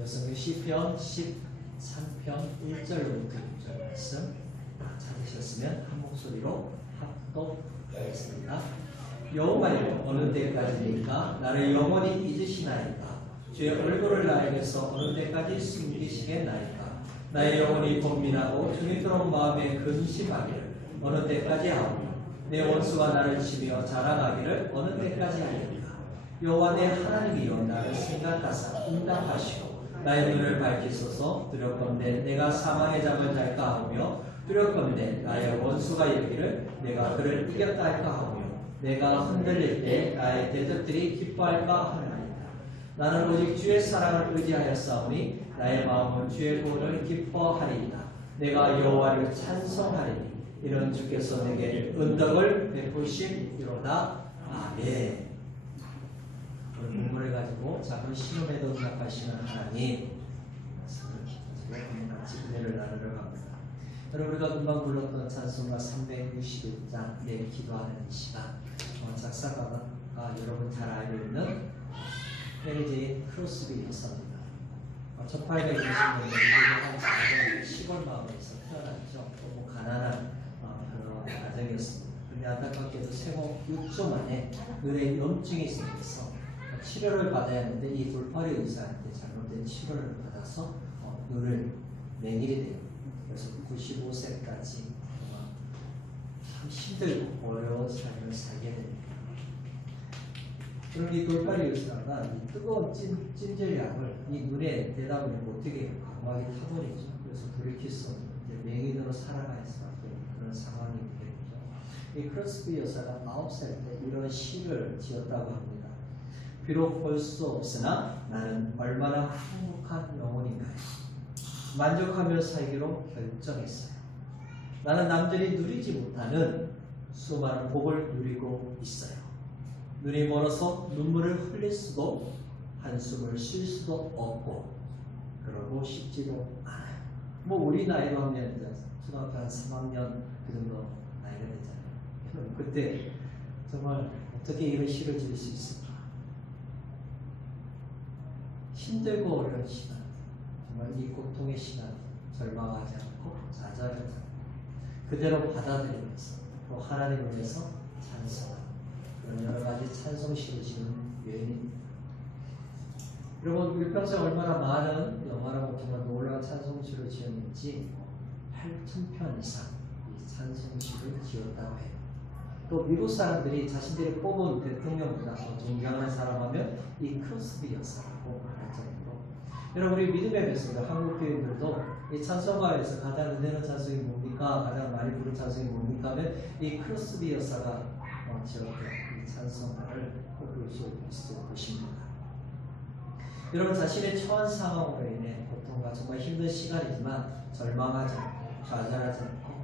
여성의 시편 13편 1절부터 6절 말씀 찾으셨으면 한 목소리로 합독하겠습니다. 여호와여, 어느 때까지니까 나를 영원히 잊으시나이까? 주의 얼굴을 나에게서 어느 때까지 숨기시겠나이까? 나의 영혼이 번민하고 주님처럼 마음에 근심하기를 어느 때까지 하오며 내 원수가 나를 치며 자랑하기를 어느 때까지 하리까? 여호와 내 하나님이여, 나를 생각하사 응답하시고 나의 눈을 밝히소서. 두렵건대 내가 사망의 잠을 잘까 하오며 두렵건대 나의 원수가 이르기를 내가 그를 이겼다 할까 하오며 내가 흔들릴 때 나의 대적들이 기뻐할까 하나이다. 나는 오직 주의 사랑을 의지하였사오니 나의 마음은 주의 구원을 기뻐하리이다. 내가 여호와를 찬송하리니 이런 주께서 내게 은덕을 베푸시리로다. 아멘. 오늘 본문을 가지고 작은 신음에도 응답하시는 하나님, 같이 은혜를 나누려 합니다. 여러분, 우리가 금방 불렀던 찬송가 361장 내 기도하는 이 시간, 작사가가 여러분 잘 알고 있는 메리 크로스비 여사입니다. 1820년대 미국의 작은 시골 마을에서 태어났죠. 너무 가난한 그런 가정이었습니다. 그런데 안타깝게도 생후 6주 만에 뇌에 염증이 생겨서 치료를 받아야 하는데 이 돌팔이 의사한테 잘못된 치료를 받아서 눈을 내리게 돼요. 그래서 95세까지 참 힘들고 어려운 삶을 살게 됩니다. 그럼 이 돌팔이 의사가 이 뜨거운 찜질약을 이 눈에 대다 보니까 어떻게 감각이 타버리죠. 그래서 돌이킬 수 없는 맹인으로 살아갈 수밖에 없는 그런 상황이 되죠. 이 크로스비 여사가 9살 때 이런 시를 지었다고 합니다. 비록 볼 수 없으나 나는 얼마나 행복한 영혼인가요? 만족하며 살기로 결정했어요. 나는 남들이 누리지 못하는 수많은 복을 누리고 있어요. 눈이 멀어서 눈물을 흘릴 수도 한숨을 쉴 수도 없고 그러고 싶지도 않아요. 뭐 우리 나이로 하면 이제 초등학교 한 3학년 그 정도 나이가 되잖아요. 그럼 그때 정말 어떻게 이런 시를 지을 수 있을까? 힘들고 어려운 시간, 정말 이 고통의 시간 절망하지 않고 좌절하지 않고 그대로 받아들이면서 또 하나님을 위해서 찬송하는 그런 여러 가지 찬송시를 지은 여인입니다. 여러분, 우리 평소에 얼마나 많은 영화라고 정말 놀라운 찬송시를 지었는지 8,000편 이상 이 찬송시를 지었다고 해요. 또 미국 사람들이 자신들이 뽑은 대통령보다 더 존경하는 사람 하면 이 크로스비 여사라고 말할 정도로, 여러분, 우리 믿음의 백성들, 한국 교인들도 이 찬송가에서 가장 은혜는 찬송이 뭡니까? 가장 많이 부른 찬송이 뭡니까? 하면 이 크로스비 여사가 지었던 이 찬송가를 꼭 보실 수 있습니다. 여러분, 자신의 처한 상황으로 인해 고통과 정말 힘든 시간이지만 절망하지 않고 좌절하지 않고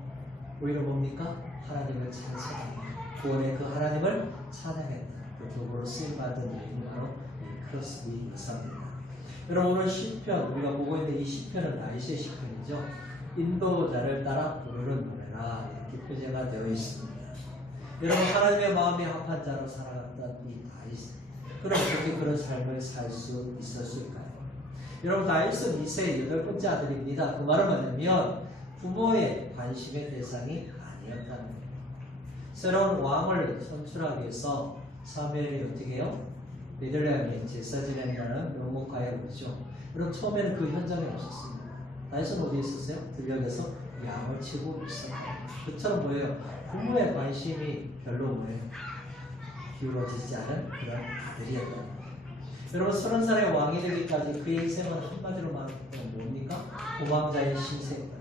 오히려 뭡니까? 하나님을 찬송하고 구원의 그 하나님을 찬양했다. 그 교보로 쓰임받은 이름이 바로 크로스비 여사입니다. 여러분, 오늘 시편, 우리가 보고 있는 이 시편은 다윗의 시편이죠. 인도자를 따라 부르는 노래라 이렇게 표제가 되어 있습니다. 여러분, 하나님의 마음에 합한 자로 살아갔던 이 다윗, 그럼 어떻게 그런 삶을 살 수 있었을까요? 여러분, 다윗은 이세의 8번째 아들입니다. 그 말은 뭐냐면 부모의 관심의 대상이 아니었다는 거예요. 새로운 왕을 선출하기 위해서 사무엘이 어떻게 해요? 베들레헴에 제사 지낸다는 명목하에 오죠. 그럼 처음에는 그 현장에 없었습니다. 다윗은 어디에 있었어요? 들녘에서 양을 치고 있었어요. 그처럼 뭐예요? 부모의 관심이 별로 뭐예요? 기울어지지 않은 그런 아들이었던 거예요. 여러분, 30살의 왕이 되기까지 그의 인생은 한마디로 말하면 뭡니까? 도망자의 신세입니다.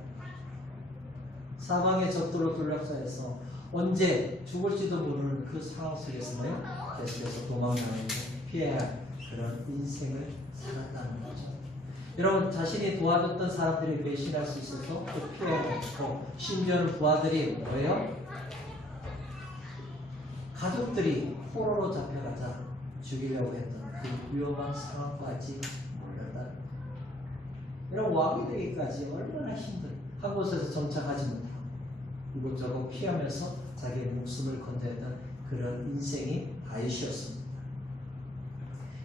사망의 적도로 둘러싸여서 언제 죽을지도 모르는 그 상황 속에서는 계속해서 도망가는 피해야 할 그런 인생을 살았다는 거죠. 여러분, 자신이 도와줬던 사람들이 배신할 수 있어서 또 피해가고, 심지어는 부하들이 뭐예요? 가족들이 포로로 잡혀가자 죽이려고 했던 그 위험한 상황까지 몰랐다는 거예요. 여러분, 왕이 되기까지 얼마나 한 곳에서 정착하지 못하고 이곳저곳 피하면서 자기의 목숨을 건졌던 그런 인생이 다윗이었습니다.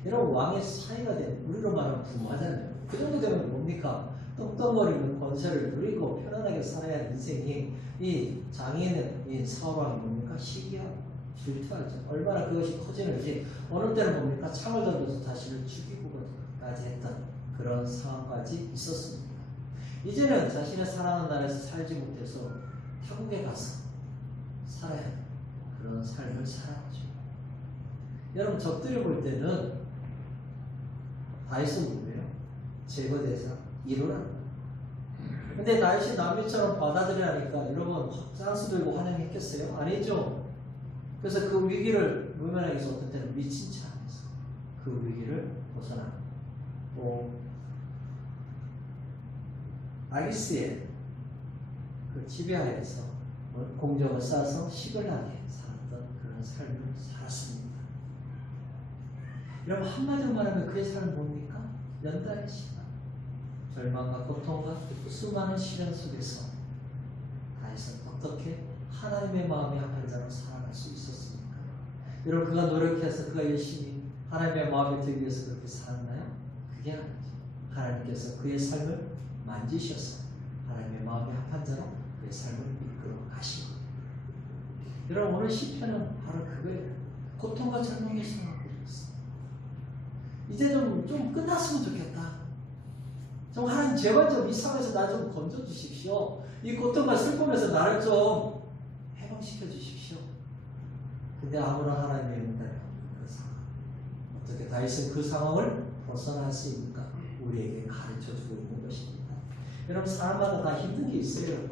여러분, 왕의 사이가 된, 우리로 말하면 부모하잖아요. 그 정도 되면 뭡니까? 떵떵거리는 권세를 누리고 편안하게 살아야 하는 인생이 이 장애인의 사업왕이 뭡니까? 시기하고 질투하죠. 얼마나 그것이 커지는지 어느 때는 뭡니까? 창을 던져서 자신을 죽이고까지 했던 그런 상황까지 있었습니다. 이제는 자신의 사랑하는 나라에서 살지 못해서 타국에 가서 살아야 하는 그런 삶을 살아가죠. 여러분 적들이 볼 때는 다윗은 누구예요? 제거 대상 1호라는 거예요. 근데 다윗이 남미처럼 받아들이라니까 여러분 짱수 들고 환영했겠어요? 아니죠. 그래서 그 위기를 외면하기 위해서 어떤 때는 미친 체 안에서 그 위기를 벗어나 아기스의 그 지배하에서 공적을 쌓아서 시글하게 살았던 그런 삶을 살았습니다. 여러분 한마디로 말하면 그의 삶은 뭡니까? 연단의 시간, 절망과 고통과 수많은 시련 속에서 다윗은 어떻게 하나님의 마음에 합한 자로 살아갈 수 있었습니까? 여러분 그가 노력해서 그가 열심히 하나님의 마음에 들기 위해서 그렇게 살았나요? 그게 아니죠. 하나님께서 그의 삶을 만지셔서 하나님의 마음에 합한 자로 그의 삶을 이끌어 가시고, 여러분 오늘 시편은 바로 그거예요. 고통과 절망의 상황을 그렸어. 이제 좀 끝났으면 좋겠다. 좀 하나님 제발 좀 이 상황에서 나 좀 건져 주십시오. 이 고통과 슬픔에서 나를 좀 해방시켜 주십시오. 근데 아무나 하나님의 응답이 없는 그 상황. 어떻게 다윗은 그 상황을 벗어날 수 있는가? 우리에게 가르쳐 주고 있는 것입니다. 여러분 사람마다 다 힘든 게 있어요.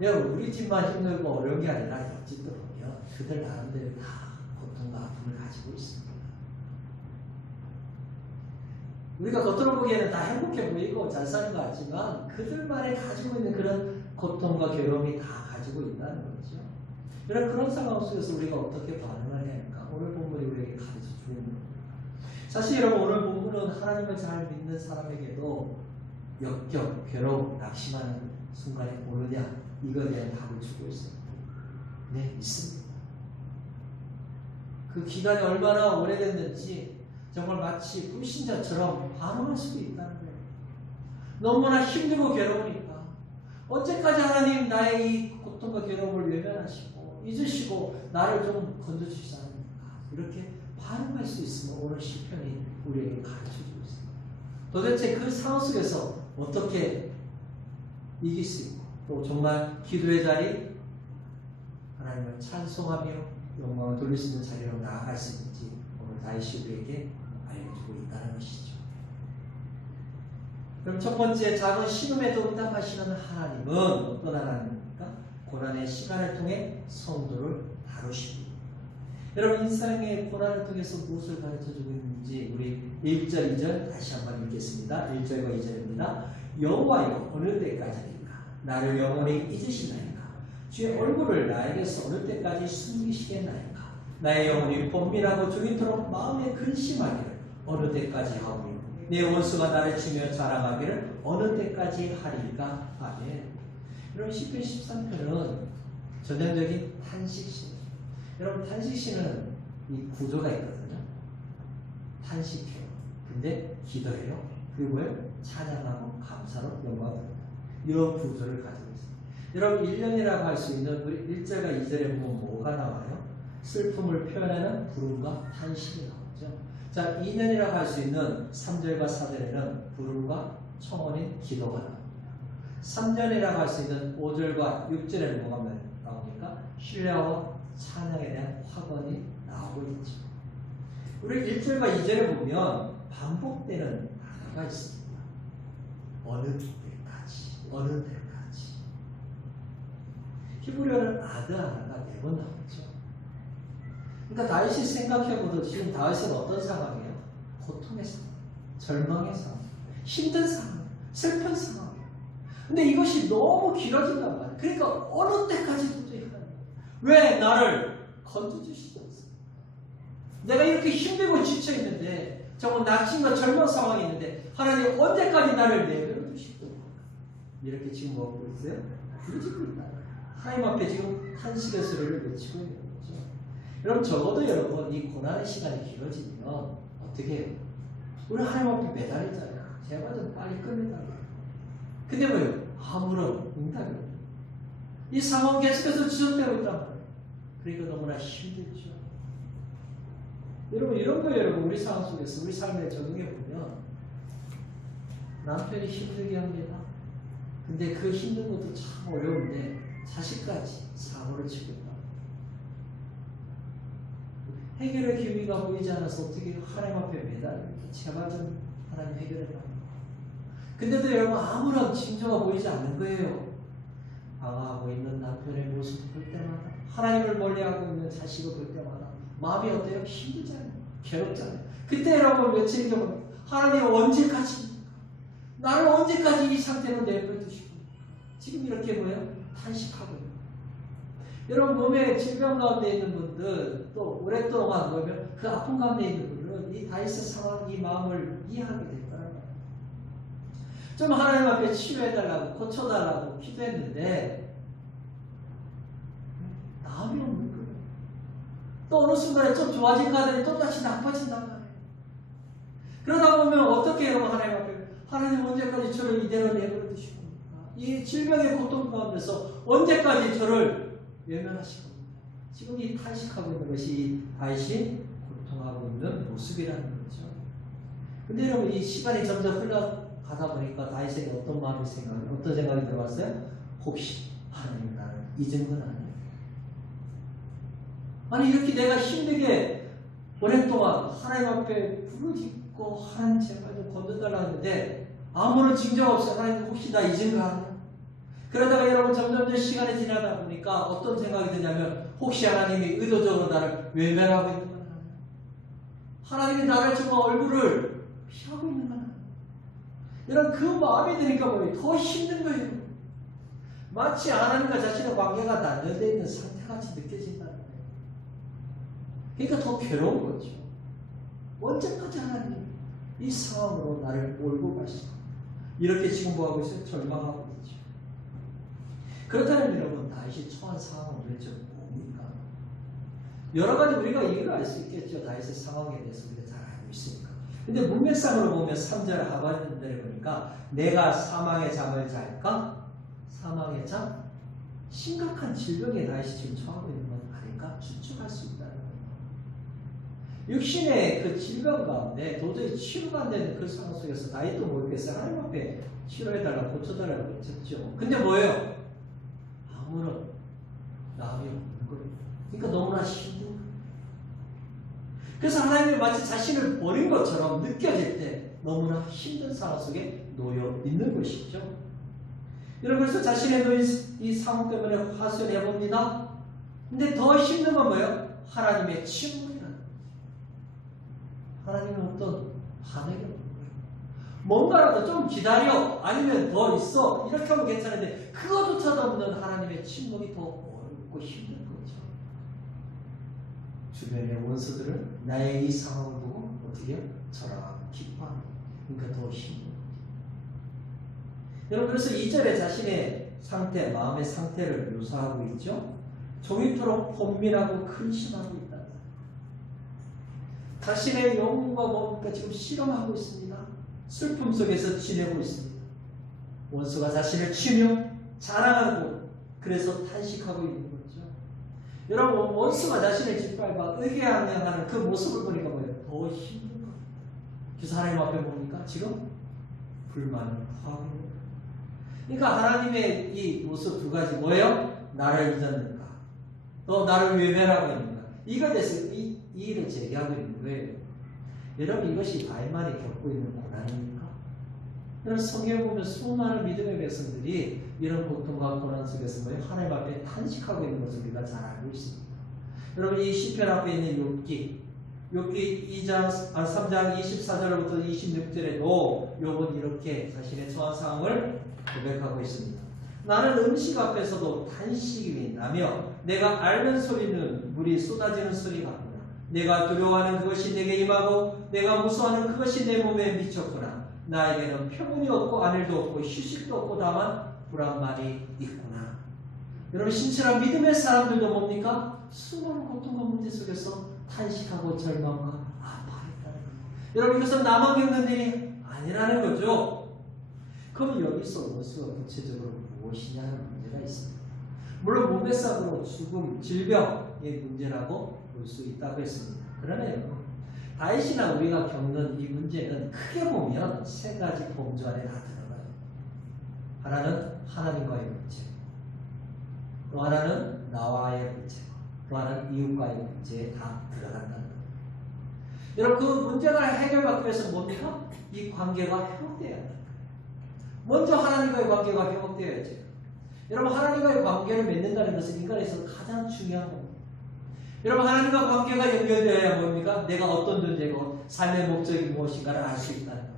여러분 우리 집만 힘들고 어려운 게 아니라 옆집도 보면 그들 나름대로 다 고통과 아픔을 가지고 있습니다. 우리가 겉으로 보기에는 다 행복해 보이고 잘 사는 것 같지만 그들만이 가지고 있는 그런 고통과 괴로움이 다 가지고 있다는 거죠. 여러분 그런 상황 속에서 우리가 어떻게 반응하냐니까 오늘 본문이 우리에게 가르쳐 주는 겁니다. 사실 여러분 오늘 본문은 하나님을 잘 믿는 사람에게도 역경, 괴로움, 낙심하는 순간이 오느냐 이거에 대한 답을 주고 있습니다. 네, 있습니다. 그 기간이 얼마나 오래됐는지 정말 마치 불신자처럼 반응할 수도 있다는 거예요. 너무나 힘들고 괴로우니까 언제까지 하나님 나의 이 고통과 괴로움을 외면하시고 잊으시고 나를 좀 건져주시지 않습니까? 이렇게 반응할 수 있으면 오늘 시편이 우리에게 가르쳐주고 있습니다. 도대체 그 상황 속에서 어떻게 이길 수 있고 또 정말 기도의 자리 하나님을 찬송하며 영광을 돌릴 수 있는 자리로 나아갈 수 있는지 오늘 다윗이 우리에게 알려주고 있다는 것이죠. 그럼 첫 번째 작은 신음에도 응답하시는 하나님은 어떤 하나님입니까? 고난의 시간을 통해 성도를 다루시고, 여러분 인생의 고난을 통해서 무엇을 가르쳐주고 있는지 우리 1절 2절 다시 한번 읽겠습니다. 1절과 2절입니다. 여호와여 어느 때까지인가 나를 영원히 잊으시나이까 주의 얼굴을 나에게서 어느 때까지 숨기시겠나이까 나의 영혼이 번민하고 죽이도록 마음에 근심하기를 어느 때까지 하오며 내 원수가 나를 치며 자랑하기를 어느 때까지 하리까. 아멘. 여러분 시편 13편은 전형적인 탄식시. 여러분 탄식시는 이 구조가 있거든요. 탄식해요. 근데 기도해요. 그리고 찬양하고 감사로 영광을 드립니다. 이런 구조를 가지고 있습니다. 여러분 1년이라고 할 수 있는 우리 1절과 2절에 보면 뭐가 나와요? 슬픔을 표현하는 부름과 탄식이 나오죠. 자, 2년이라고 할 수 있는 3절과 4절에는 부름과 청원인 기도가 나옵니다. 3절이라고 할 수 있는 5절과 6절에는 뭐가 나옵니까? 신뢰와 찬양에 대한 확언이 나오고 있죠. 우리 1절과 2절에 보면 반복되는 단어가 있습니다. 어느 때까지, 어느 때까지. 히브리어는 아드 하나가 4번 나오죠. 그러니까 다윗이 생각해보도 지금 다윗은 어떤 상황이에요? 고통의 상황, 절망의 상황, 힘든 상황, 슬픈 상황. 근데 이것이 너무 길어진단 말이에요. 그러니까 어느 때까지 도저히 하나님 왜 나를 건져주시지 않습니까? 내가 이렇게 힘들고 지쳐있는데 정말 낙심과 절망 상황이 있는데 하나님 언제까지 나를 내버려 두실 겁니까? 이렇게 지금 먹고 있어요? 부르짖고 있다. 하나님 앞에 지금 탄식의 소리를 외치고 있는 거죠. 여러분 적어도 여러분 이 고난의 시간이 길어지면 어떻게 해요? 우리 하나님 앞에 매달리잖아요. 제발 좀 빨리 끝내달라. 근데 뭐요? 아무런 응답이 없어요. 이 상황 계속해서 지속되고 있단 말이에요. 그러니까 너무나 힘들죠. 여러분 이런 거예요. 여러분 우리 상황 속에서 우리 삶에 적용해 보면 남편이 힘들게 합니다. 근데 그 힘든 것도 참 어려운데 자식까지 사고를 치고 있다. 해결의 기미가 보이지 않아서 어떻게 하나님 앞에 매달립니까? 제발 좀 하나님 해결해라. 근데도 여러분 아무런 징조가 보이지 않는 거예요. 방황하고 있는 남편의 모습을 볼 때마다, 하나님을 멀리하고 있는 자식을 볼 때마다 마음이 어때요? 힘들잖아요. 괴롭잖아요. 그때 여러분 며칠 전에 하나님 언제까지, 나를 언제까지 이 상태로 내버려두시고 지금 이렇게 뭐예요? 탄식하고 있는. 여러분 몸에 질병 가운데 있는 분들, 또 오랫동안 보면 그 아픔 가운데 있는 분들은 이 다윗의 상황, 이 마음을 이해하게 됐다는 거예요. 좀 하나님 앞에 치유해달라고, 고쳐달라고 기도했는데 마음이 없는 거예요. 또 어느 순간에 좀 좋아질까 하더니 또다시 나빠진단 말이에요. 그러다 보면 어떻게 여러분 하나님 앞에, 하나님 언제까지 저를 이대로 내버려 두시고 이 질병의 고통 가운데서 언제까지 저를 외면하실 겁니다. 지금 이 탄식하고 있는 것이 다윗이 고통하고 있는 모습이라는 거죠. 근데 여러분 이 시간이 점점 흘러가다 보니까 다윗에게 어떤 마음이 어떤 생각이 들어왔어요? 혹시 하나님 나를 잊은 건 아니에요? 아니 이렇게 내가 힘들게 오랫동안 하나님 앞에 부르짖고 하나님 제발 좀 건져달라 했는데 아무런 징조가 없어요. 하나님 혹시 나 잊은 거 아니에요? 그러다가 여러분 점점 시간이 지나다 보니까 어떤 생각이 드냐면 혹시 하나님이 의도적으로 나를 외면하고 있는 건 아니에요? 하나님이 나를 정말 얼굴을 피하고 있는 건 아니에요? 여러분 그 마음이 드니까 뭐예요? 더 힘든 거예요. 마치 하나님과 자신의 관계가 단절되어 있는 상태같이 느껴진다는 거예요. 그러니까 더 괴로운 거죠. 언제까지 하나님 이 상황으로 나를 몰고 가시고 이렇게 지금 뭐하고 있어요? 절망하고 있죠. 그렇다면 여러분 다윗이 처한 상황은 도대체 뭡니까? 여러 가지 우리가 이유를 알 수 있겠죠. 다윗의 상황에 대해서 우리가 잘 알고 있으니까. 근데 문맥상으로 보면 3절 하반절에 보니까 내가 사망의 잠을 잘까? 사망의 잠? 심각한 질병에 다윗이 지금 처하고 있는 건 아닐까? 추측할 수 있다는 거예요. 육신의 그 질병 가운데 도저히 치료가 안 되는 그 상황 속에서 다윗도 모르겠어요. 하나님 앞에 치료해달라고 고쳐달라고 했죠. 근데 뭐예요? 아무런 마음이 없는 거예요. 그러니까 너무나 힘든 거예요. 그래서 하나님이 마치 자신을 버린 것처럼 느껴질 때 너무나 힘든 상황 속에 놓여 있는 것이죠. 여러분 그래서 자신의 놓인 이 상황 때문에 화순해 봅니다. 근데 더 힘든 건 뭐예요? 하나님의 침묵이라는 거죠. 하나님은 어떤 반응이 없는 거예요. 뭔가라도 좀 기다려 아니면 더 있어 이렇게 하면 괜찮은데 그거조차도 없는 하나님의 침묵이 더 어렵고 힘든 거죠. 주변의 원수들은 나의 이 상황을 보고 어떻게 해요? 저랑 기뻐합니다. 그러니까 더 힘든 거죠. 여러분 그래서 2절에 자신의 상태, 마음의 상태를 묘사하고 있죠. 종일토록 혼민하고 근심하고 있다. 자신의 영혼과 뭡니까? 지금 실험하고 있습니다. 슬픔 속에서 지내고 있습니다. 원수가 자신을 치며 자랑하고 그래서 탄식하고 있는 거죠. 여러분 원수가 자신의 짓밟아 의기양양하는 그 모습을 보니까 뭐예요? 더 힘든 거예요. 그래서 하나님 앞에 보니까 지금 불만을 토하고 있는 거예요. 그러니까 하나님의 이 모습 두 가지 뭐예요? 나를 잊었는가? 또 나를 외면하고 있는가? 이거에 대해서 이 일을 제기하고 있는 거예요. 여러분 이것이 다윗만이 겪고 있는 고난입니까? 여러분 성경에 보면 수많은 믿음의 백성들이 이런 고통과 고난 속에서 하나님 앞에 탄식하고 있는 것을 우리가 잘 알고 있습니다. 여러분 이 시편 앞에 있는 욥기 3장 24절부터 26절에도 욥은 이렇게 자신의 처한 상황을 고백하고 있습니다. 나는 음식 앞에서도 탄식이 나며 내가 앓는 소리는 물이 쏟아지는 소리 같구나. 내가 두려워하는 그것이 내게 임하고 내가 무서워하는 그것이 내 몸에 미쳤구나. 나에게는 평온이 없고 안일도 없고 휴식도 없고 다만 불안만이 있구나. 여러분 신실한 믿음의 사람들도 뭡니까? 수많은 고통과 문제 속에서 탄식하고 절망과 아파했다는 거예요. 여러분 이것은 나만 겪는 일이 아니라는 거죠. 그럼 여기서 원수가 구체적으로 무엇이냐는 문제가 있습니다. 물론 몸의 싸움으로 죽음, 질병의 문제라고 볼 수 있다고 했습니다. 그러네요. 다윗이나 우리가 겪는 이 문제는 크게 보면 세 가지 범주 안에 다 들어가요. 하나는 하나님과의 문제, 또 하나는 나와의 문제, 또 하나는 이웃과의 문제에 다 들어간다는 거예요. 여러분 그 문제가 해결받기 위해서 뭡니까? 이 관계가 회복되어야 합니다. 먼저 하나님과의 관계가 회복되어야죠. 여러분 하나님과의 관계를 맺는다는 것은 인간에서 가장 중요한 겁니다. 여러분 하나님과 관계가 연결되어야 뭡니까? 내가 어떤 존재고 삶의 목적이 무엇인가를 알 수 있다는 거예요.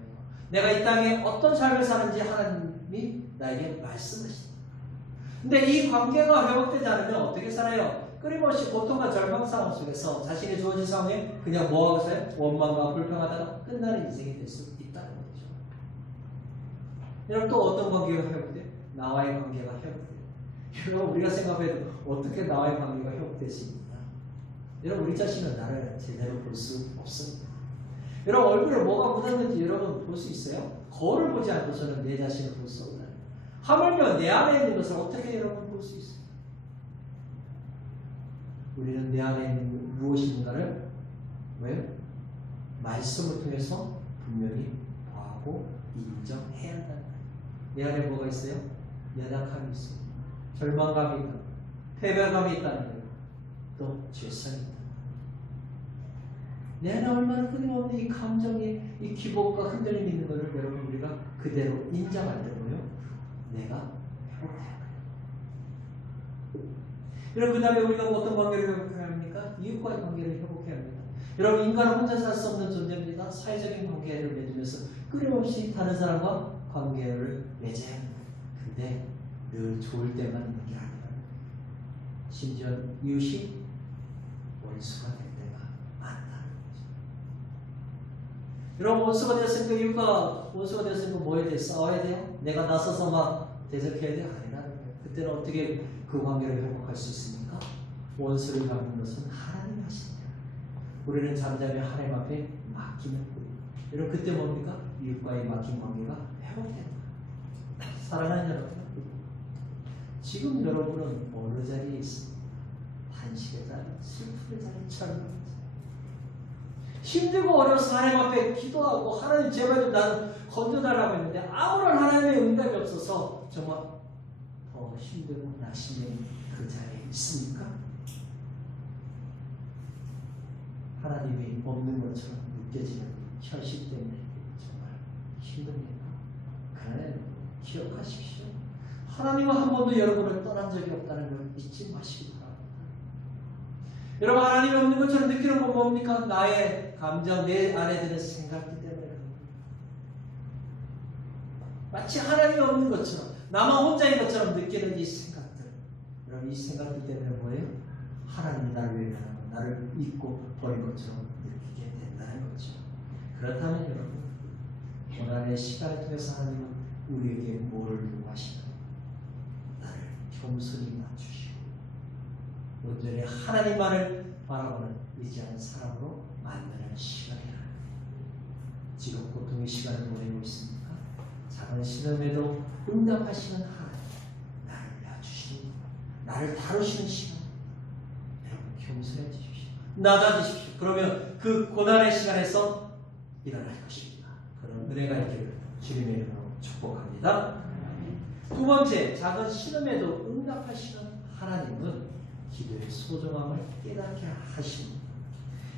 내가 이 땅에 어떤 삶을 사는지 하나님이 나에게 말씀하십니다. 근데 이 관계가 회복되지 않으면 어떻게 살아요? 끊임없이 고통과 절망 상황 속에서 자신의 주어진 상황에 그냥 뭐하고 살아요? 원망과 불평하다가 끝나는 인생이 될 수 있다는 거죠. 여러분 또 어떤 관계가 회복돼요? 나와의 관계가 회복돼요. 여러분 우리가 생각해도 어떻게 나와의 관계가 회복될 수 있나? 여러분 우리 자신은 나를 제대로 볼 수 없습니다. 여러분 얼굴에 뭐가 묻었는지 여러분 볼 수 있어요? 거울을 보지 않고서는 내 자신을 볼 수 없다. 하물며 내 안에 있는 것을 어떻게 여러분 볼 수 있어요? 우리는 내 안에 있는 무엇이 있는가를 왜요? 말씀을 통해서 분명히 보고 인정해야 한다는 거예요. 내 안에 뭐가 있어요? 연약함이 있어요. 절망감이 있다. 패배감이 있다는 거예요. 또 죄성이 있다. 내 안에 얼마나 끊임없는 이 감정이 이 기복과 흔들림이 있는 것을 여러분 우리가 그대로 인정할 때로요. 내가 회복해야 합니다. 여러분 그 다음에 우리가 어떤 관계를 회복해야 합니까? 이웃과의 관계를 회복해야 합니다. 여러분 인간은 혼자 살 수 없는 존재입니다. 사회적인 관계를 맺으면서 끊임없이 다른 사람과 관계를 맺어야 합니다. 근데 늘 좋을 때만 있는 게 아니라 심지어 이웃이 원수가 될 때가 많다는 거죠. 여러분 원수가 되었으니까 이웃과 원수가 되었으니까 뭐에 대해 싸워야 돼요? 내가 나서서 막 대적해야 돼요? 아니라는 거예요. 그때는 어떻게 그 관계를 회복할 수 있습니까? 원수를 갚는 것은 하나님이 하십니다. 우리는 잠잠히 하나님 앞에 맡기는 거예요. 여러분 그때 뭡니까? 이웃과의 맡긴 관계가 회복된다. 사랑하는 여러분, 지금 여러분은 어느 자리에 있습니까? 단식의 자리, 슬픔의 자리, 절망의 자리. 힘들고 어려워서 하나님 앞에 기도하고 하나님 제발 좀 나는 건져달라고 했는데 아무런 하나님의 응답이 없어서 정말 더 힘들고 낙심된 그 자리에 있습니까? 하나님이 없는 것처럼 느껴지는 현실 때문에 정말 힘듭니다. 그러나 기억하십시오. 하나님은 한 번도 여러분을 떠난 적이 없다는 걸 잊지 마시기 바랍니다. 여러분 하나님이 없는 것처럼 느끼는 건 뭡니까? 나의 감정, 내 안에 드는 생각들 때문에 마치 하나님이 없는 것처럼 나만 혼자인 것처럼 느끼는 이 생각들. 여러분 이 생각들 때문에 뭐예요? 하나님이 나를 외면하고 나를 잊고 버린 것처럼 느끼게 된다는 거죠. 그렇다면 여러분 고난의 시간을 통해서 하나님은 우리에게 뭐를 요구하시나요? 나를 겸손히 낮추시고 온전히 하나님만을 바라보는 의지하는 사람으로 만드는 시간이라. 지금 고통의 시간을 보내고 있습니까? 작은 신음에도 응답하시는 하나님, 나를 낮추시고 나를 다루시는 시간. 여러분 겸손해지십시오. 낮아지십시오. 그러면 그 고난의 시간에서 일어날 것입니다. 그런 은혜가 있기를 주님의 이름으로 축복합니다. 두 번째, 작은 신음에도 응답하시는 하나님은 기도의 소중함을 깨닫게 하십니다.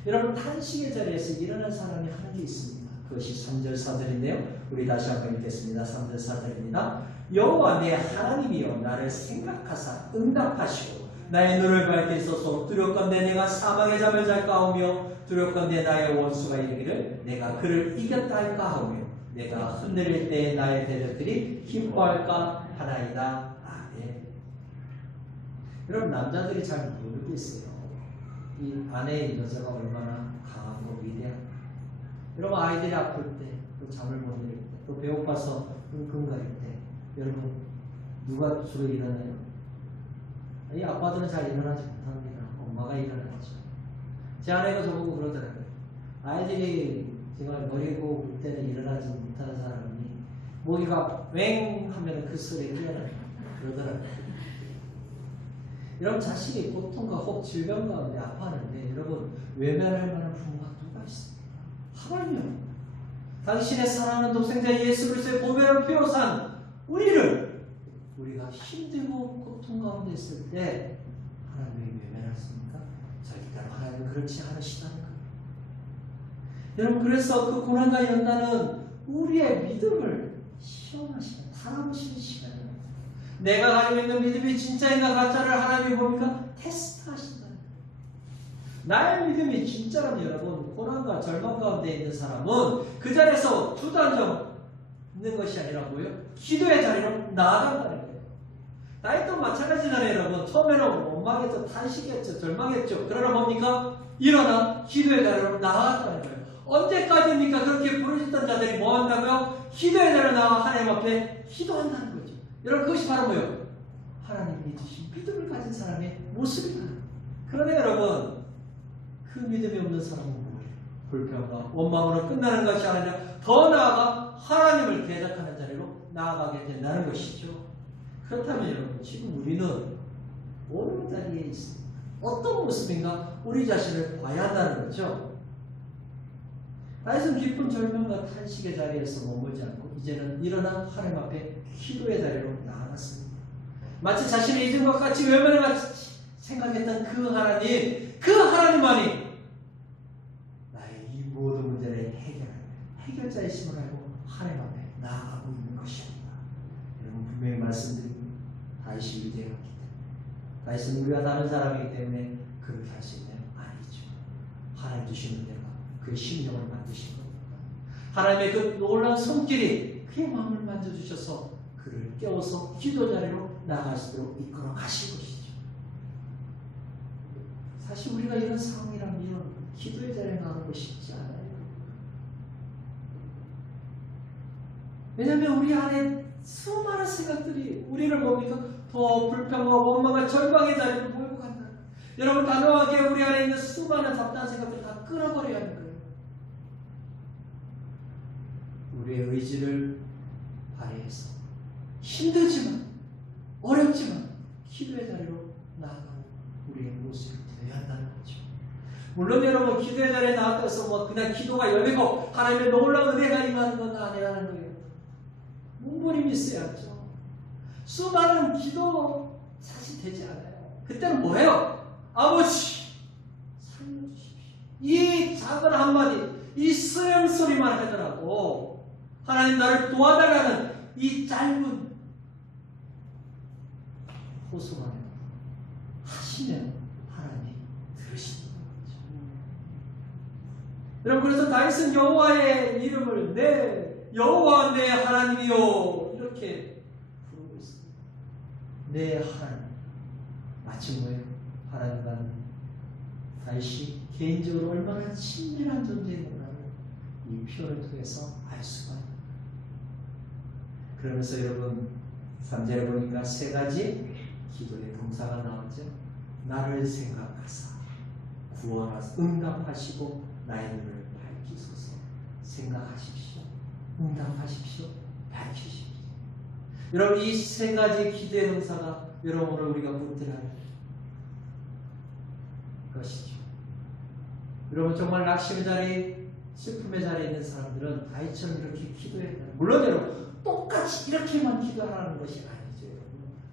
여러분 탄식의 자리에서 일어난 사람이 하는 게 있습니다. 그것이 3절 4절인데요. 우리 다시 한번 읽겠습니다. 3절 4절입니다. 여호와 내 하나님이여 나를 생각하사 응답하시고 나의 눈을 밝게 하소서. 두렵건대 내가 사망의 잠을 잘까 하며 두렵건대 나의 원수가 이르기를 내가 그를 이겼다 할까 하며 내가 흔들릴 때 나의 대적들이 기뻐할까 하나이다. 아멘. 여러분 남자들이 잘 모르겠어요. 이 아내의 여자가 얼마나 강하고 위대한가. 여러분 아이들이 아플 때, 또 잠을 못 이룰 때, 또 배고파서 끙끙거릴 때 여러분 누가 주로 일어나요? 이 아빠들은 잘 일어나지 못합니다. 엄마가 일어나죠. 제 아내가 저보고 그러더라고요. 아이들이 정말 머리고 물 때는 일어나지 못하는 사람이 머리가 웽 하면 그 소리에 깨어나요. 그러더라고요. 여러분 자식이 고통과 혹 질병 가운데 아파하는데 여러분 외면할 만한 부모가 누가 있습니까? 하나님이요. 당신의 사랑하는 동생자 예수 그리스도의 보배를 피워산 우리가 힘들고 고통 가운데 있을 때 하나님이 외면하십니까? 절대로 하나님은 그렇지 않으시다는 거예요. 여러분 그래서 그 고난과 연단은 우리의 믿음을 시험하시는 달아보시는 시간입니다. 내가 가지고 있는 믿음이 진짜인가 가짜를 하나님이 뭡니까? 테스트하신다. 나의 믿음이 진짜라면 여러분 고난과 절망 가운데 있는 사람은 그 자리에서 주저앉아 있는 것이 아니라 뭐예요? 기도의 자리로 나아간다는 거예요. 나이도 마찬가지잖아요 여러분. 처음에는 원망했죠, 탄식했죠, 절망했죠. 그러나 뭡니까? 일어나 기도의 자리로 나아간다는 거예요. 언제까지입니까? 그렇게 부르짖던 자들이 뭐 한다고요? 기도의 자리로 나와 하나님 앞에 기도한다는 거죠. 여러분 그것이 바로 뭐예요? 하나님이 주신 믿음을 가진 사람의 모습이다. 그러나 여러분 그 믿음이 없는 사람은 뭐예요? 불평과 원망으로 끝나는 것이 아니라 더 나아가 하나님을 대적하는 자리로 나아가게 된다는 것이죠. 그렇다면 여러분 지금 우리는 어느 자리에 있습니까? 어떤 모습인가 우리 자신을 봐야 한다는 거죠. 다윗은 깊은 절망과 탄식의 자리에서 머물지 않고 이제는 일어나 하나님 앞에 기도의 자리로 나아갔습니다. 마치 자신의 이전과 같이 외면을 같이 생각했던 그 하나님만이 나의 이 모든 문제를 해결하는 해결자이심을 알고 하나님 앞에 나아가고 있는 것입니다. 여러분 분명히 말씀드립니다. 다윗이 위대하기 때문에 다윗은 우리가 다른 사람이기 때문에 그렇게 할 수 있나요? 아니죠. 하나님 주시는 대로 그의 심령을 만드신 겁니다. 하나님의 그 놀라운 손길이 그의 마음을 만져주셔서 그를 깨워서 기도 자리로 나아가시도록 이끌어 가신 것이죠. 사실 우리가 이런 상황이라면 기도의 자리에 나가고 싶지 않아요. 왜냐하면 우리 안에 수많은 생각들이 우리를 뭡니까? 더 불평과 원망과 절망의 자리로 몰고 간다. 여러분 단호하게 우리 안에 있는 수많은 잡다한 생각들 다 끊어버려야 하는 거예요. 우리의 의지를 발휘해서 힘들지만 어렵지만 기도의 자리로 나아가는 우리의 모습이 되어야 한다는 거죠. 물론 여러분 기도의 자리에 나아가서 그냥 기도가 열리고 하나님의 놀라운 은혜가 임하는 건 아니라는 거예요. 몸부림이 있어야죠. 수많은 기도 사실 되지 않아요. 그때는 뭐예요? 아버지 살려주십시오. 이 작은 한마디 이 쓰영 소리만 하더라도 하나님 나를 도와달라는 이 짧은 호소만 하시면 하나님 들으신다는 거죠. 여러분 그래서 다윗은 여호와의 이름을 내 여호와 내 하나님이요 이렇게 부르고 있습니다. 내 하나님 마치 뭐예요? 하나님과는 다윗이 개인적으로 얼마나 친밀한 존재인가를 이 표현을 통해서 알 수가 있습니다. 그러면서 여러분 3절에 보니까 세 가지 기도의 동사가 나오죠. 나를 생각하사 구원하사 응답하시고 나의 눈을 밝히소서. 생각하십시오. 응답하십시오. 밝히십시오. 여러분 이 세 가지 기도의 동사가 여러분을 우리가 붙들어야 할 것이죠. 여러분 정말 낙심의 자리, 슬픔의 자리에 있는 사람들은 다윗처럼 이렇게 기도해야 돼요. 물론 여러분 똑같이 이렇게만 기도하라는 것이 아니죠.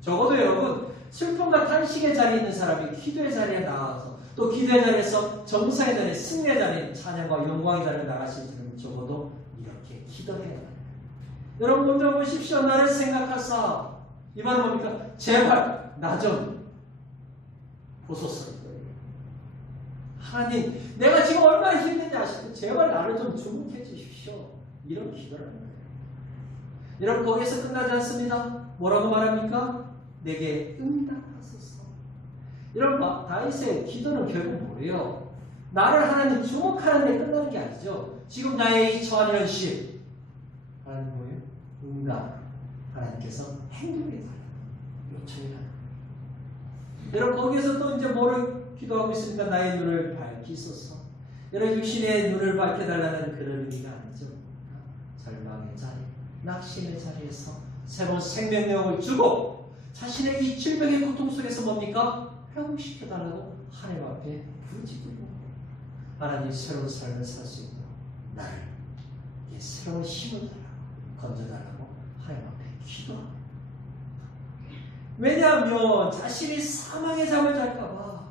적어도 여러분 슬픔과 탄식의 자리에 있는 사람이 기도의 자리에 나와서 또 기도의 자리에서 정상의 자리에 승리의 자리에 찬양과 영광의 자리에 나가실 때는 적어도 이렇게 기도해야 돼요. 여러분 먼저 보십시오. 나를 생각하사 이 말은 뭡니까? 제발 나 좀 보소서. 하나님 내가 지금 얼마나 힘든지 아시고 제발 나를 좀 주목해 주십시오. 이런 기도를 하는 거예요. 여러분 거기에서 끝나지 않습니다. 뭐라고 말합니까? 내게 응답하소서. 여러분 다윗의 기도는 결국 뭐예요? 나를 하나님 주목하는 데 끝나는 게 아니죠. 지금 나의 이 처한 현실 하나님 뭐예요? 응답. 하나님께서 행동에 달라요. 요청이 달라요. 여러분 거기에서 또 이제 뭐를 기도하고 있습니까? 나의 눈을 밝히소서. 여러분 육신의 눈을 밝혀달라는 그런 의미가 아니죠. 절망의 자리, 낙심의 자리에서 새로운 생명력을 주고 자신의 이 질병의 고통 속에서 뭡니까? 회복시켜달라고 하나님 앞에 부르짖고 하나님 새로운 삶을 살 수 있도록 나를 새로운 힘을 달라고 건져달라고 하나님 앞에 기도합니다. 왜냐하면 자신이 사망의 잠을 잘까봐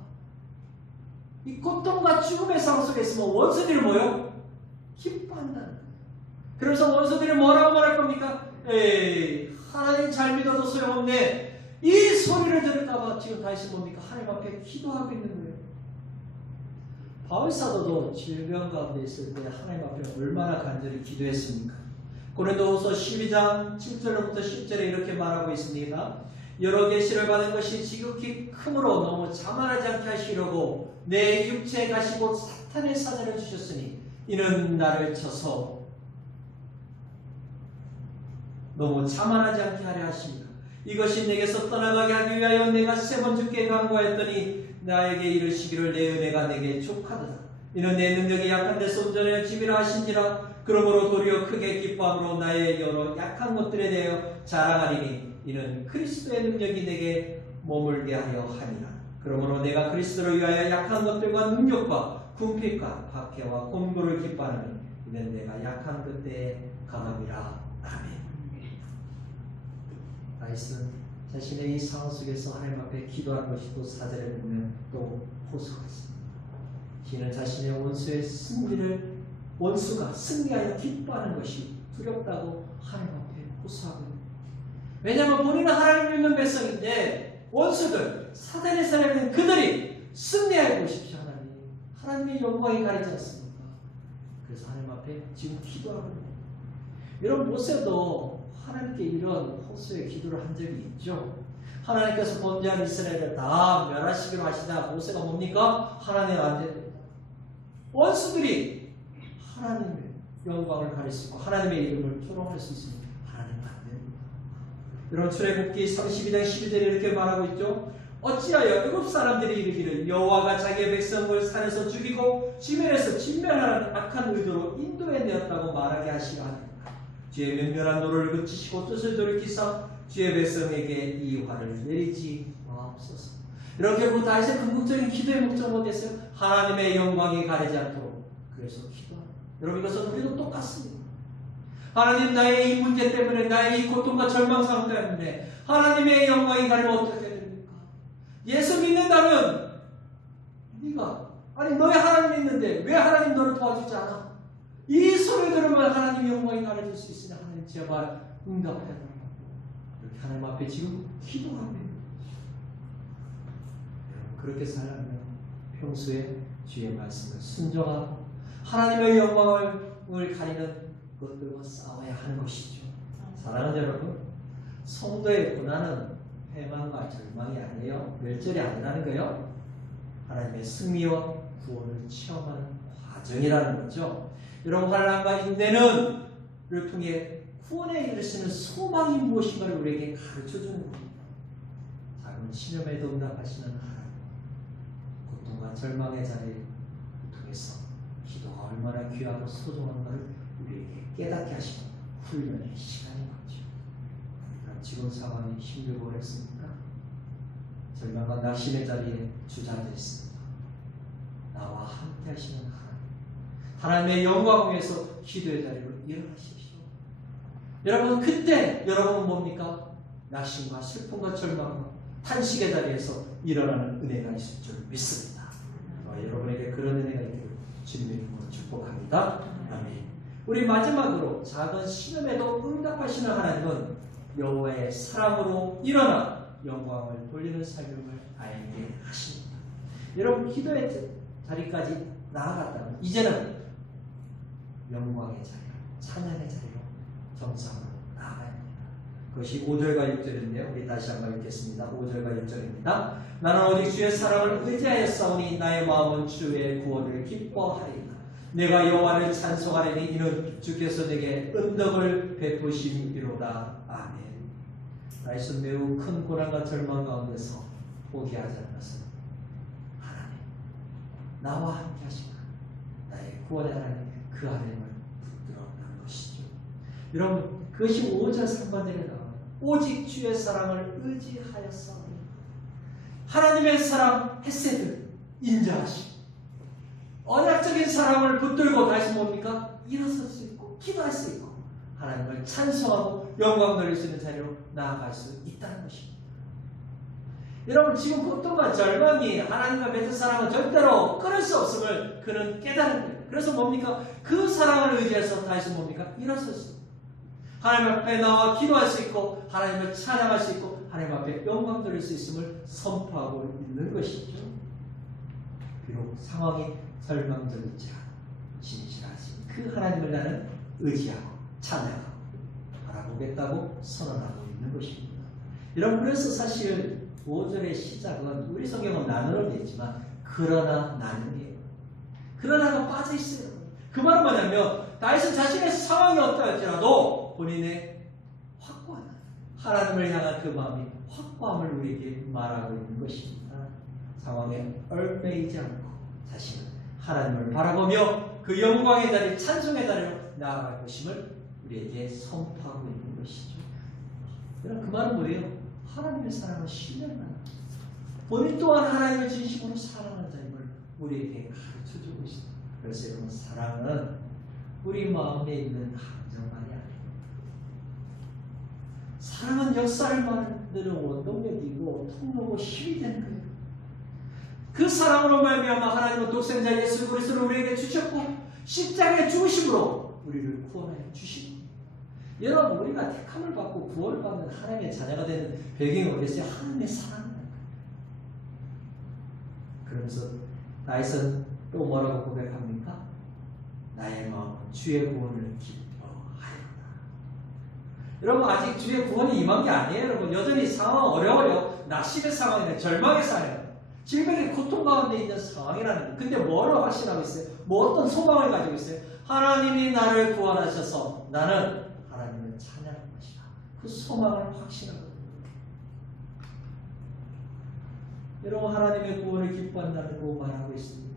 이 고통과 죽음의 상황 속에 있으면 원수들이 뭐요? 기뻐한다는 거예요. 그래서 원수들이 뭐라고 말할 겁니까? 에이, 하나님 잘 믿어도 소용없네. 이 소리를 들을까봐 지금 다시 뭡니까? 하나님 앞에 기도하고 있는 거예요. 바울사도도 질병 가운데 있을 때 하나님 앞에 얼마나 간절히 기도했습니까? 고린도후서 12장 7절부터 10절에 이렇게 말하고 있습니다. 여러 계시를 받은 것이 지극히 크므로 너무 자만하지 않게 하시려고 내 육체에 가시고 사탄의 사자를 주셨으니 이는 나를 쳐서 너무 자만하지 않게 하려 하십니다. 이것이 내게서 떠나가게 하기 위하여 내가 3번 주께 간구하였더니 나에게 이르시기를 내 은혜가 내게 족하도다. 이는 내 능력이 약한 데서 온전하여 지비라 하신지라. 그러므로 도리어 크게 기뻐함으로 나의 여러 약한 것들에 대하여 자랑하리니 이는 그리스도의 능력이 내게 머물게 하려 하니라. 그러므로 내가 그리스도를 위하여 약한 것들과 능력과 궁핍과 박해와 곤고를 기뻐하노니 이는 내가 약한 그때에 강함이라. 아멘. 다윗은 자신의 이 상황 속에서 하나님 앞에 기도하는 것이 또 사절에 보면 또 호소가 있습니다. 그는 자신의 원수가 승리하여 기뻐하는 것이 두렵다고 하나님 앞에 호소하고 있습니다. 왜냐하면 본인은 하나님 믿는 백성인데 원수들, 사단의 사람인 그들이 승리하여 보십시오. 하나님의 영광이 가리지 않습니까? 그래서 하나님 앞에 지금 기도하고 있습니다. 여러분 모세도 하나님께 이런 호소의 기도를 한 적이 있죠. 하나님께서 범죄한 이스라엘을 다 멸하시기로 하시다 모세가 뭡니까? 하나님한테 원수들이 하나님의 영광을 가릴 수 있고 하나님의 이름을 토롱할 수 있으니 하나님 안 됩니다. 여러분 출애굽기 32장 12절에 이렇게 말하고 있죠. 어찌하여 애굽 사람들이 이르기를 여호와가 자기의 백성을 산에서 죽이고 지면에서 진멸하는 악한 의도로 인도해내었다고 말하게 하시려 하니까 주의 맹렬한 노를 그치시고 뜻을 돌이키사 주의 백성에게 이 화를 내리지 마옵소서. 이렇게 보고 다윗의 궁극적인 기도의 목적은 뭐겠어요? 하나님의 영광이 가리지 않도록 그래서 기도합니다. 여러분 이것은 우리도 똑같습니다. 하나님 나의 이 문제 때문에 나의 이 고통과 절망상 때문에 하나님의 영광이 가리면 어떻게 됩니까? 예수 믿는다면 네가 아니 너의 하나님 믿는데 왜 하나님 너를 도와주지 않아? 이 소리 들으면 하나님의 영광이 가려질 수 있으니 하나님 제발 응답해달라고 이렇게 하나님 앞에 지금 기도하고 있는 거죠. 그렇게 살면 평소에 주의 말씀을 순종하고 하나님의 영광을 가리는 것들과 싸워야 하는 것이죠. 사랑하는 여러분, 성도의 고난은 패망과 절망이 아니에요. 멸절이 아니라는 거예요. 하나님의 승리와 구원을 체험하는 과정이라는 거죠. 이런 환난과 인내는 를 통해 구원에 이르시는 소망이 무엇인가를 우리에게 가르쳐주는 겁니다. 작은 시험에도 응답하시는 하나님, 고통과 절망의 자리를 통해서 기도가 얼마나 귀하고 소중한가를 우리에게 깨닫게 하시는 훈련의 시간인 거죠. 지금 상황이 힘들고 어렵습니까? 절망과 낙심의 자리에 주저앉아 있습니다. 나와 함께 하시는 하나님의 영광을 위해서 기도의 자리로 일어나십시오. 여러분 그때 여러분은 뭡니까? 낙심과 슬픔과 절망과 탄식의 자리에서 일어나는 은혜가 있을 줄 믿습니다. 여러분에게 그런 은혜가 있기를 주님의 이름으로 축복합니다. 아멘. 우리 마지막으로 작은 시험에도 응답하시는 하나님은 여호와의 사랑으로 일어나 영광을 돌리는 삶을 알게 하십니다. 여러분 기도의 자리까지 나아갔다면 이제는 영광의 자리로, 찬양의 자리로 정상으로 나아가야 합니다. 그것이 5절과 6절인데요. 우리 다시 한번 읽겠습니다. 5절과 6절입니다. 나는 오직 주의 사랑을 의지하였사오니 나의 마음은 주의 구원을 기뻐하리이다. 내가 여호와를 찬송하리니 이는 주께서 내게 은덕을 베푸심이로다. 아멘. 다윗은 매우 큰 고난과 절망 가운데서 포기하지 않았어요. 하나님, 나와 함께 하시고 나의 구원의 하나님 그 하나님을 붙들어난 것이죠. 여러분 그것이 5절 3번절에 나와요. 오직 주의 사랑을 의지하였사오니 하나님의 사랑 헤세드 인자하시고 언약적인 사랑을 붙들고 다시 뭡니까? 일어설 수 있고 기도할 수 있고 하나님을 찬송하고 영광 돌릴 수 있는 자리로 나아갈 수 있다는 것입니다. 여러분 지금 고통과 절망이 하나님과 맺은 사랑은 절대로 끊을 수 없음을 그는 깨달은 거예요. 그래서 뭡니까? 그 사랑을 의지해서 다시 뭡니까? 일어설 수 있고 하나님 앞에 나와 기도할 수 있고 하나님을 찬양할 수 있고 하나님 앞에 영광 돌릴 수 있음을 선포하고 있는 것이죠. 비록 상황이 절망적일지라도 진실하신 그 하나님을 나는 의지하고 찬양하고 바라보겠다고 선언하고 있는 것입니다. 여러분 그래서 사실 5절의 시작은 우리 성경은 나누어 되어 있지만 그러나 나는이에요. 그러나가 빠져 있어요. 그 말은 뭐냐면 다윗은 자신의 상황이 어떠할지라도 본인의 확고한 하나님을 향한 그 마음이 확고함을 우리에게 말하고 있는 것입니다. 상황에 얽매이지 않고 자신은 하나님을 바라보며 그 영광의 자리, 찬송의 자리로 나아갈 것임을 우리에게 선포하고 있는 것이죠. 여러분 그 말은 뭐예요? 하나님의 사랑을 신뢰하는 본인 또한 하나님을 진심으로 사랑하는 자임을 우리에게 가르쳐주고 있습니다. 그래서 여러분 사랑은 우리 마음에 있는 감정만이 아니에요. 사랑은 역사를 만드는 원동력이고 통로고 힘이 되는 거예요. 그 사랑으로 말미암아 하나님은 독생자 예수 그리스도를 우리에게 주셨고 십자가의 죽으심으로 우리를 구원하여 주시고 여러분 우리가 택함을 받고 구원을 받는 하나님의 자녀가 되는 배경이 뭐겠어요? 하나님의 사랑이라는 거예요. 그러면서 다윗은 또 뭐라고 고백합니까? 나의 마음은 주의 구원을 기뻐하였다. 여러분 아직 주의 구원이 임한 게 아니에요. 여러분 여전히 상황 어려워요. 낙심의 상황이네. 절망의 상황이에요. 질병의 고통 가운데 있는 상황이라는 거예요. 근데 뭐를 확신하고 있어요? 뭐 어떤 소망을 가지고 있어요? 하나님이 나를 구원하셔서 나는 하나님을 찬양할 것이다. 그 소망을 확신하거든요. 여러분 하나님의 구원을 기뻐한다고 말하고 있습니다.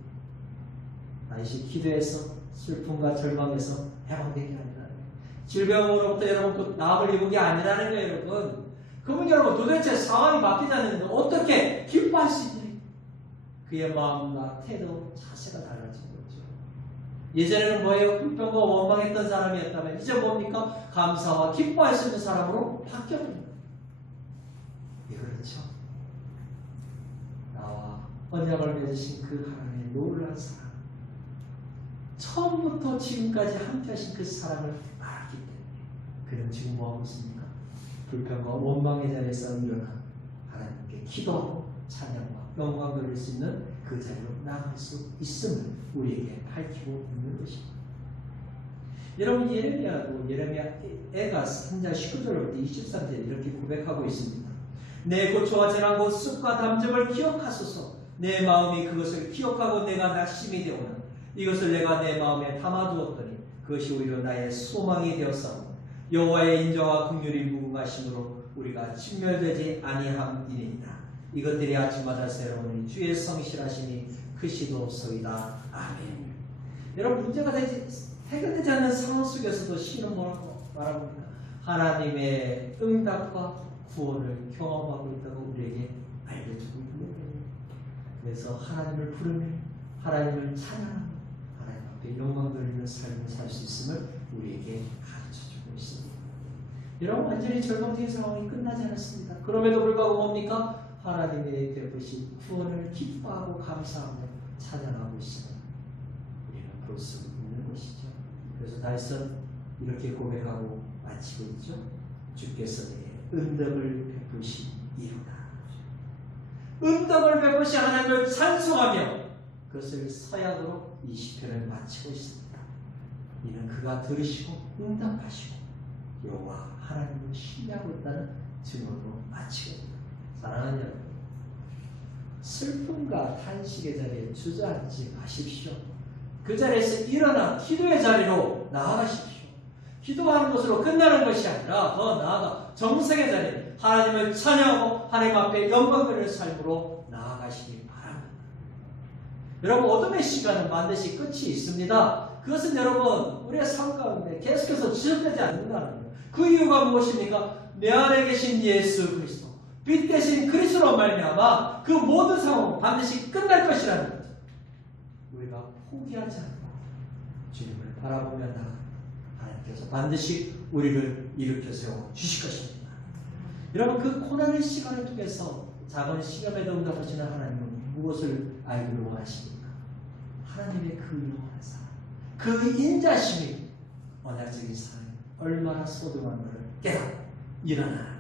다윗이 기도해서 슬픔과 절망에서 해방되게 아니라는 거예요. 질병으로부터 여러분 나음을 입은 게 아니라는 거예요. 여러분 그러면 여러분 도대체 상황이 바뀌지 않는데 어떻게 기뻐할 수 있느냐? 그의 마음과 태도, 자세가 달라진 거죠. 예전에는 뭐예요? 불평과 원망했던 사람이었다면 이제 뭡니까? 감사와 기뻐할 수 있는 사람으로 바뀌어버립니다. 예, 그렇죠. 나와 언약을 맺으신 그 하나님의 놀라운 사랑, 처음부터 지금까지 함께 하신 그 사랑을 알기 때문에 그는 지금 뭐하고 있습니까? 불평과 원망의 자리에서 일어나 하나님께 기도하고 찬양과 영광 돌릴 수 있는 그 자리로 나아갈 수 있음을 우리에게 밝히고 있는 것입니다. 여러분 예레미야가 3장 19절부터 23절 이렇게 고백하고 있습니다. 내 고초와 재난 곧 습과 담점을 기억하소서. 내 마음이 그것을 기억하고 내가 낙심이 되오나 이것을 내가 내 마음에 담아두었더니 그것이 오히려 나의 소망이 되었사오니 여호와의 인자와 긍휼이 무궁하심으로 우리가 진멸되지 아니함이니이다. 이것들이 아침마다 새로우니 주의 성실하심이 크시도소이다. 아멘. 여러분 문제가 해결되지 않는 상황 속에서도 시는 뭐라고 말합니까? 하나님의 응답과 구원을 경험하고 있다고 우리에게 알려주고 있는 거예요. 그래서 하나님을 부르며 하나님을 찬양하며 하나님 앞에 영광 돌리는 삶을 살 수 있음을 우리에게 가르쳐주고 있습니다. 여러분 완전히 절망적인 상황이 끝나지 않았습니다. 그럼에도 불구하고 뭡니까? 하나님의 베푸신 구원을 기뻐하고 감사하며 찬양하고 있습니다. 우리는 그럴 수 있는 것이죠. 그래서 다윗은 이렇게 고백하고 마치고 있죠. 주께서 내게 은덕을 베푸시이로다. 은덕을 베푸시 하나님을 찬송하며 그것을 서약으로 이 시편을 마치고 있습니다. 이는 그가 들으시고 응답하시고 여호와 하나님을 신뢰하고 있다는 증언으로 마치고 있습니다. 사랑하는 여러분, 슬픔과 탄식의 자리에 주저앉지 마십시오. 그 자리에서 일어나 기도의 자리로 나아가십시오. 기도하는 것으로 끝나는 것이 아니라 더 나아가 정성의 자리에 하나님을 찬양하고 하나님 앞에 영광 돌리는 삶으로 나아가시기 바랍니다. 여러분 어둠의 시간은 반드시 끝이 있습니다. 그것은 여러분 우리의 삶 가운데 계속해서 지속되지 않는다는 거예요. 그 이유가 무엇입니까? 내 안에 계신 예수 그리스도 빛 대신 그리스도로 말미암아 그 모든 상황은 반드시 끝날 것이라는 거죠. 우리가 포기하지 않고 주님을 바라보며 나가 하나님께서 반드시 우리를 일으켜 세워 주실 것입니다. 여러분 그 고난의 시간을 통해서 작은 시험에도 응답하시는 하나님은 무엇을 알기를 원하십니까? 하나님의 그 영원한 사랑, 그 인자심이 언약적인 사랑이 얼마나 소중한 것을 깨닫고 일어나.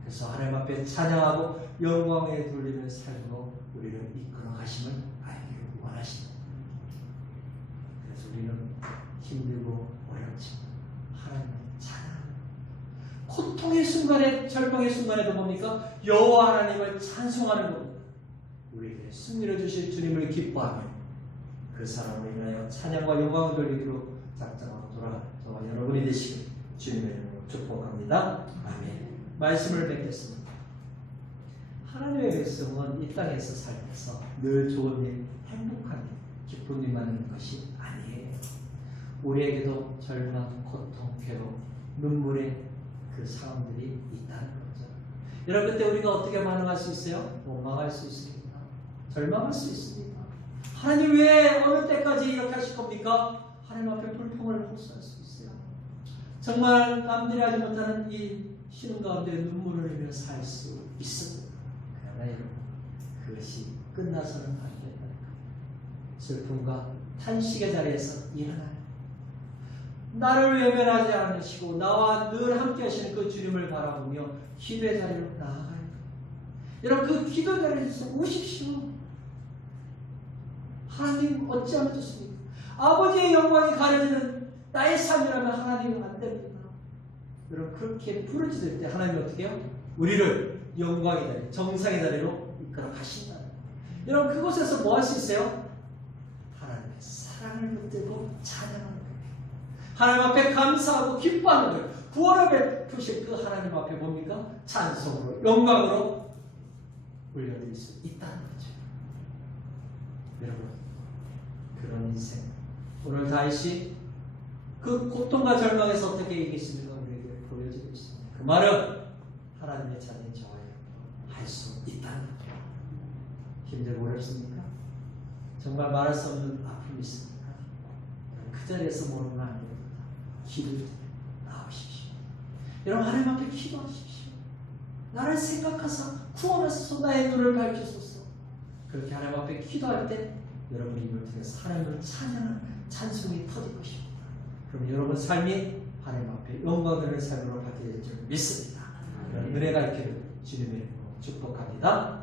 그래서 하나님 앞에 찬양하고 영광에 돌리는 삶으로 우리를 이끌어 가심을 알기를 원하십니다. 그래서 우리는 힘들고 어렵지만 하나님을 찬양합니다. 고통의 순간에, 절망의 순간에도 뭡니까? 여호와 하나님을 찬송하는 겁니다. 우리에게 승리를 주실 주님을 기뻐하며 그 사람으로 인하여 찬양과 영광을 돌리기로 작정하고 돌아가는 저와 여러분이 되시길 주님의 이름으로 축복합니다. 아멘. 말씀을 뵙겠습니다. 하나님의 백성은 이 땅에서 살면서 늘 좋은 일, 행복한 일, 기쁜 일만 있는 것이 아니에요. 우리에게도 절망, 고통, 괴로움, 눈물의 그 상황들이 있다는 거죠. 여러분 그때 우리가 어떻게 반응할 수 있어요? 원망할 수 있습니다. 절망할 수 있습니다. 하나님 왜 어느 때까지 이렇게 하실 겁니까? 하나님 앞에 불평을 호소할 수 있어요. 정말 남들이 하지 못하는 이 시름 가운데 눈물을 흘리며 살 수 있습니다. 그러나 여러분 그것이 끝나서는 안 된다는 거예요. 슬픔과 탄식의 자리에서 일어나요. 나를 외면하지 않으시고 나와 늘 함께 하시는 그 주님을 바라보며 기도의 자리로 나아가요. 여러분 그 기도 자리에서 오십시오. 하나님 어찌하면 좋습니까? 아버지의 영광이 가려지는 나의 삶이라면 하나님은 안 됩니다. 여러분 그렇게 부르짖을 때 하나님이 어떻게 해요? 우리를 영광의 자리, 정상의 자리로 이끌어 가신다. 여러분 그곳에서 뭐 할 수 있어요? 하나님의 사랑을 붙들고 찬양하는 거예요. 하나님 앞에 감사하고 기뻐하는 거예요. 구원을 베푸실 그 하나님 앞에 뭡니까? 찬송으로 영광으로 올려드릴 수 있다는 거죠. 여러분 그런 인생 오늘 다윗이 그 고통과 절망에서 어떻게 이겼습니까? 우리에게 보여주고 있습니다. 그 말은 하나님의 자녀인 저와 할 수 있다는 거죠. 힘들고 어렵습니까? 정말 말할 수 없는 아픔이 있습니까? 그 자리에서 모르면 안 됩니다. 기도를 나오십시오. 여러분 하나님 앞에 기도하십시오. 나를 생각하사 구원하소서 나의 눈을 밝히소서. 그렇게 하나님 앞에 기도할 때 여러분의 입을 통해서 하나님을 찬양하는 찬송이 터질 것입니다. 그럼 여러분 삶이 하나님 앞에 영광을 삶으로 바뀌게 될 줄 믿습니다. 이런 은혜가 있기를 주님의 이름으로 축복합니다.